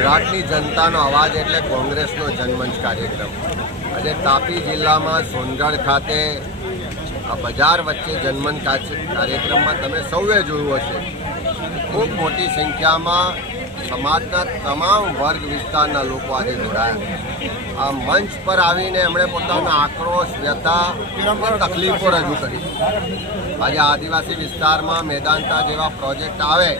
ગુજરાતની જનતાનો અવાજ એટલે કોંગ્રેસનો જનમંચ કાર્યક્રમ। આજે તાપી જિલ્લામાં સોનગઢ ખાતે આ બજાર વચ્ચે જનમંચ કાર્યક્રમમાં તમે સૌએ જોયું હશે, ખૂબ મોટી સંખ્યામાં સમાજના તમામ વર્ગ વિસ્તારના લોકો આજે જોડાયા। આ મંચ પર આવીને એમણે પોતાનો આક્રોશ, વ્યથા, તકલીફો રજૂ કરી। આજે આદિવાસી વિસ્તારમાં મેદાંતા જેવા પ્રોજેક્ટ આવે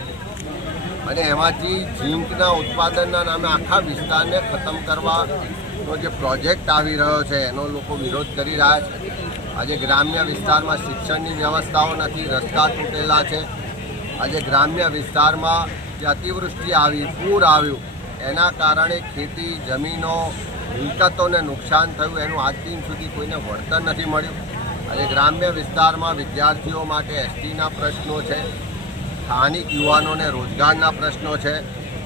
અને એમાંથી ઝીંકના ઉત્પાદનના નામે આખા વિસ્તારને ખતમ કરવાનો જે પ્રોજેક્ટ આવી રહ્યો છે એનો લોકો વિરોધ કરી રહ્યા છે। આજે ગ્રામ્ય વિસ્તારમાં શિક્ષણની વ્યવસ્થાઓ નથી, રસ્તા તૂટેલા છે। આજે ગ્રામ્ય વિસ્તારમાં જે અતિવૃષ્ટિ આવી, પૂર આવ્યું, એના કારણે ખેતી, જમીનો, મિલકતોને નુકસાન થયું, એનું આજ દિન સુધી કોઈને વળતર નથી મળ્યું। આજે ગ્રામ્ય વિસ્તારમાં વિદ્યાર્થીઓ માટે એસટીના પ્રશ્નો છે, સ્થાનિક યુવાનોને રોજગારના પ્રશ્નો છે,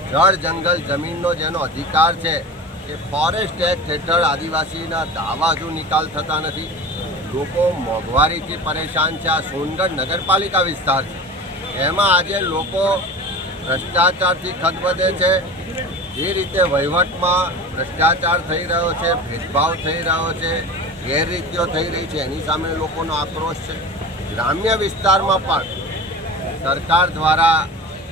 જળ જંગલ જમીનનો જેનો અધિકાર છે એ ફોરેસ્ટ એક્ટ હેઠળ આદિવાસીના દાવા હજુ નિકાલ થતા નથી। લોકો મોંઘવારીથી પરેશાન છે। આ સોનગઢ નગરપાલિકા વિસ્તાર છે, એમાં આજે લોકો ભ્રષ્ટાચારથી ખદબદે છે। જે રીતે વહીવટમાં ભ્રષ્ટાચાર થઈ રહ્યો છે, ભેદભાવ થઈ રહ્યો છે, ગેરરીતિઓ થઈ રહી છે, એની સામે લોકોનો આક્રોશ છે। ગ્રામ્ય વિસ્તારમાં પણ સરકાર દ્વારા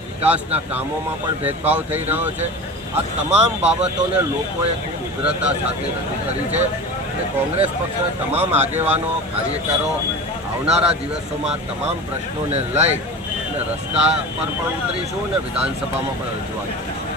વિકાસના કામોમાં પણ ભેદભાવ થઈ રહ્યો છે। આ તમામ બાબતોને લોકોએ ખૂબ ઉગ્રતા સાથે રજૂ કરી છે અને કોંગ્રેસ પક્ષના તમામ આગેવાનો, કાર્યકરો આવનારા દિવસોમાં તમામ પ્રશ્નોને લઈ અને રસ્તા પર પણ ઉતરીશું અને વિધાનસભામાં પણ રજૂઆત કરીશું।